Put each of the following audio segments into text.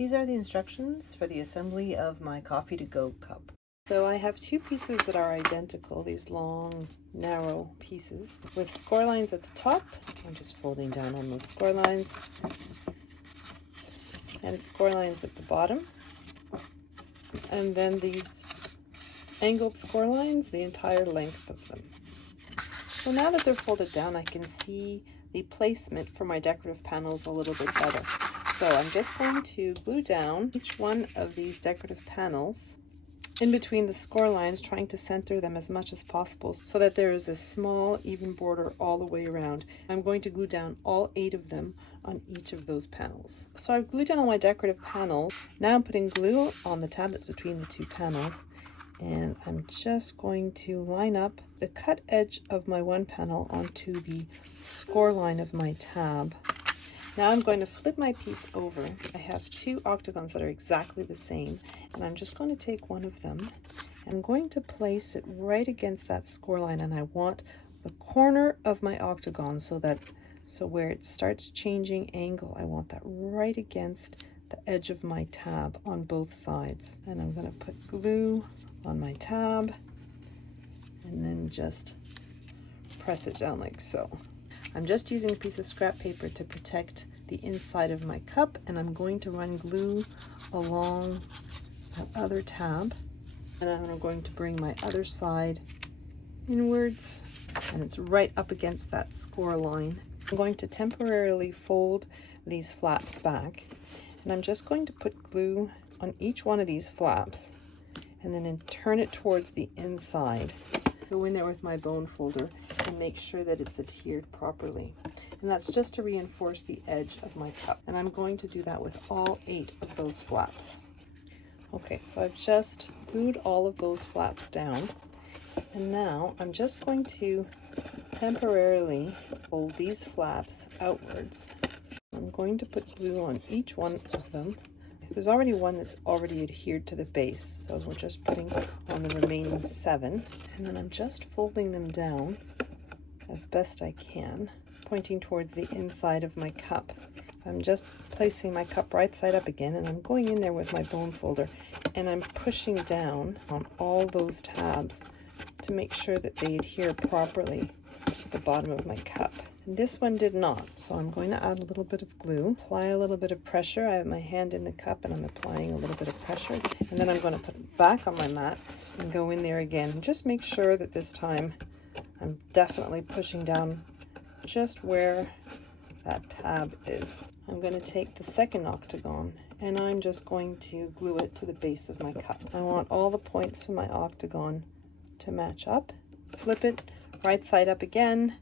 These are the instructions for the assembly of my coffee to go cup. So I have two pieces that are identical, these long, narrow pieces with score lines at the top. I'm just folding down on those score lines, and score lines at the bottom. And then these angled score lines, the entire length of them. So now that they're folded down, I can see the placement for my decorative panels a little bit better. So I'm just going to glue down each one of these decorative panels in between the score lines, trying to center them as much as possible so that there is a small even border all the way around. I'm going to glue down all 8 of them on each of those panels. So I've glued down all my decorative panels. Now I'm putting glue on the tab that's between the 2 panels, and I'm just going to line up the cut edge of my one panel onto the score line of my tab. Now I'm going to flip my piece over. I have 2 octagons that are exactly the same, and I'm just going to take one of them. I'm going to place it right against that score line, and I want the corner of my octagon so where it starts changing angle, I want that right against the edge of my tab on both sides. And I'm going to put glue on my tab and then just press it down like so. I'm just using a piece of scrap paper to protect the inside of my cup, and I'm going to run glue along that other tab, and I'm going to bring my other side inwards, and it's right up against that score line. I'm going to temporarily fold these flaps back, and I'm just going to put glue on each one of these flaps and then turn it towards the inside. Go in there with my bone folder and make sure that it's adhered properly. And that's just to reinforce the edge of my cup. And I'm going to do that with all 8 of those flaps. Okay, so I've just glued all of those flaps down. And now I'm just going to temporarily fold these flaps outwards. I'm going to put glue on each one of them. There's already one that's already adhered to the base, so we're just putting on the remaining 7, and then I'm just folding them down as best I can, pointing towards the inside of my cup. I'm just placing my cup right side up again, and I'm going in there with my bone folder, and I'm pushing down on all those tabs to make sure that they adhere properly to the bottom of my cup. And this one did not, so I'm going to add a little bit of glue, apply a little bit of pressure. I have my hand in the cup and I'm applying a little bit of pressure, and then I'm going to put it back on my mat and go in there again. And just make sure that this time I'm definitely pushing down just where that tab is. I'm going to take the second octagon and I'm just going to glue it to the base of my cup. I want all the points from my octagon to match up. Flip it right side up again,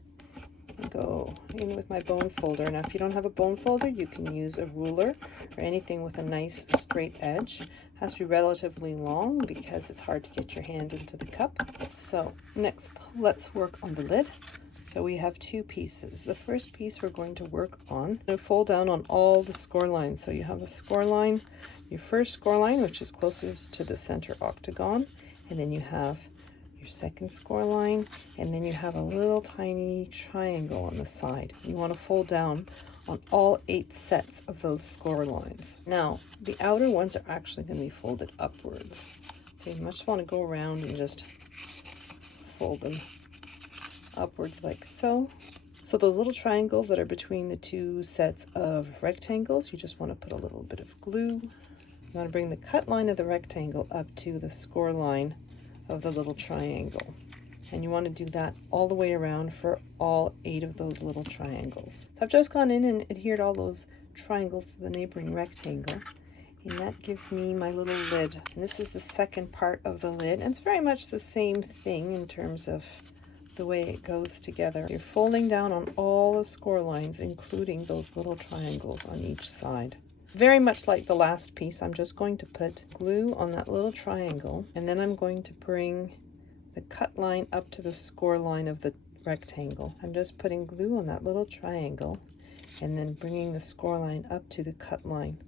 and go in with my bone folder. Now if you don't have a bone folder, you can use a ruler or anything with a nice straight edge. It has to be relatively long because it's hard to get your hand into the cup. So next, let's work on the lid. So we have 2 pieces. The first piece we're going to work on, fold down on all the score lines. So you have a score line, your first score line, which is closest to the center octagon, and then you have your second score line, and then you have a little tiny triangle on the side. You want to fold down on all 8 sets of those score lines. Now, the outer ones are actually going to be folded upwards. So you just want to go around and just fold them upwards like so. So those little triangles that are between the 2 sets of rectangles, you just want to put a little bit of glue. You want to bring the cut line of the rectangle up to the score line of the little triangle, and you want to do that all the way around for all 8 of those little triangles. So I've just gone in and adhered all those triangles to the neighboring rectangle, and that gives me my little lid. And this is the second part of the lid, and it's very much the same thing in terms of the way it goes together. You're folding down on all the score lines, including those little triangles on each side. Very much like the last piece, I'm just going to put glue on that little triangle, and then I'm going to bring the cut line up to the score line of the rectangle. I'm just putting glue on that little triangle and then bringing the score line up to the cut line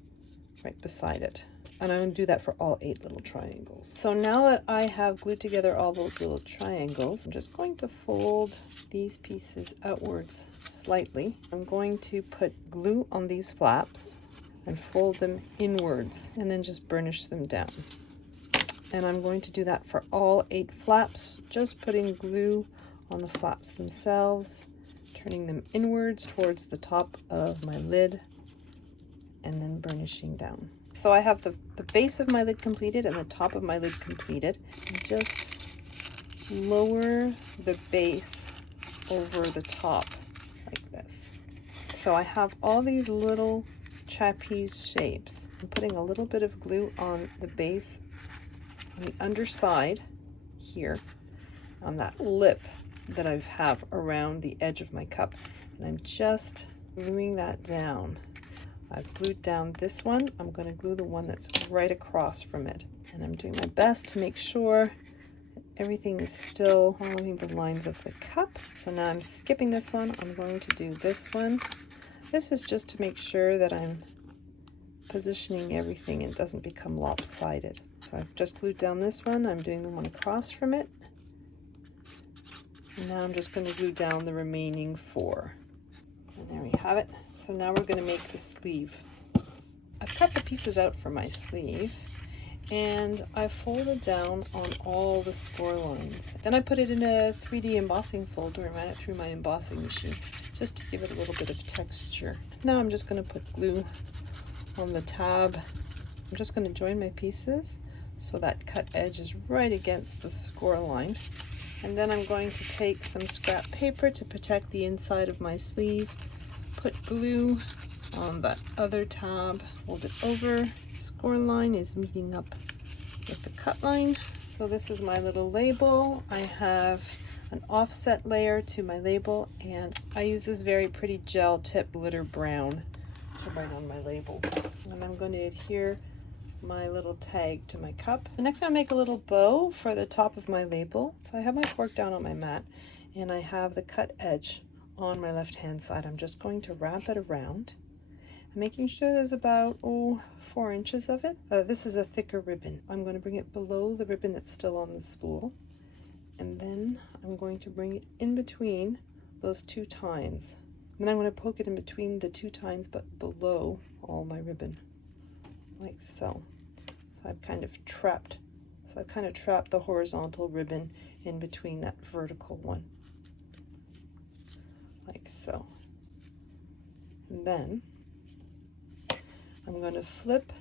right beside it. And I'm going to do that for all 8 little triangles. So now that I have glued together all those little triangles, I'm just going to fold these pieces outwards slightly. I'm going to put glue on these flaps and fold them inwards and then just burnish them down. And I'm going to do that for all 8 flaps, just putting glue on the flaps themselves, turning them inwards towards the top of my lid, and then burnishing down. So I have the base of my lid completed and the top of my lid completed. Just lower the base over the top like this. So I have all these little trapeze shapes. I'm putting a little bit of glue on the base on the underside here, on that lip that I have around the edge of my cup, and I'm just gluing that down. I've glued down this one. I'm going to glue the one that's right across from it, and I'm doing my best to make sure that everything is still following the lines of the cup. So now I'm skipping this one. I'm going to do this one. This is just to make sure that I'm positioning everything and doesn't become lopsided. So I've just glued down this one. I'm doing the one across from it. And now I'm just going to glue down the remaining 4. And there we have it. So now we're going to make the sleeve. I've cut the pieces out for my sleeve, and I folded down on all the score lines. Then I put it in a 3D embossing folder and ran it through my embossing machine just to give it a little bit of texture. Now I'm just going to put glue on the tab. I'm just going to join my pieces so that cut edge is right against the score line. And then I'm going to take some scrap paper to protect the inside of my sleeve, put glue on that other tab, fold it over. Score line is meeting up with the cut line. So this is my little label. I have an offset layer to my label, and I use this very pretty gel tip glitter brown to write on my label. And I'm going to adhere my little tag to my cup. The next, I make a little bow for the top of my label. So I have my fork down on my mat, and I have the cut edge on my left hand side. I'm just going to wrap it around, making sure there's about 4 inches of it. This is a thicker ribbon. I'm going to bring it below the ribbon that's still on the spool, and then I'm going to bring it in between those 2 tines. And then I'm going to poke it in between the 2 tines but below all my ribbon, like so. So I've kind of trapped the horizontal ribbon in between that vertical one, like so. And then I'm going to flip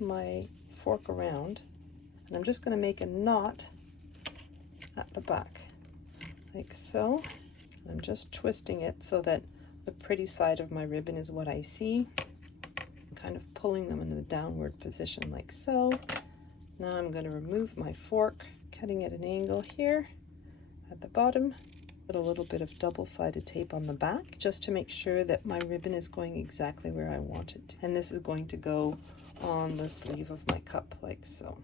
my fork around, and I'm just going to make a knot at the back, like so. I'm just twisting it so that the pretty side of my ribbon is what I see. I'm kind of pulling them in a downward position like so. Now I'm going to remove my fork, cutting at an angle here at the bottom. Put a little bit of double-sided tape on the back just to make sure that my ribbon is going exactly where I want it. And this is going to go on the sleeve of my cup like so.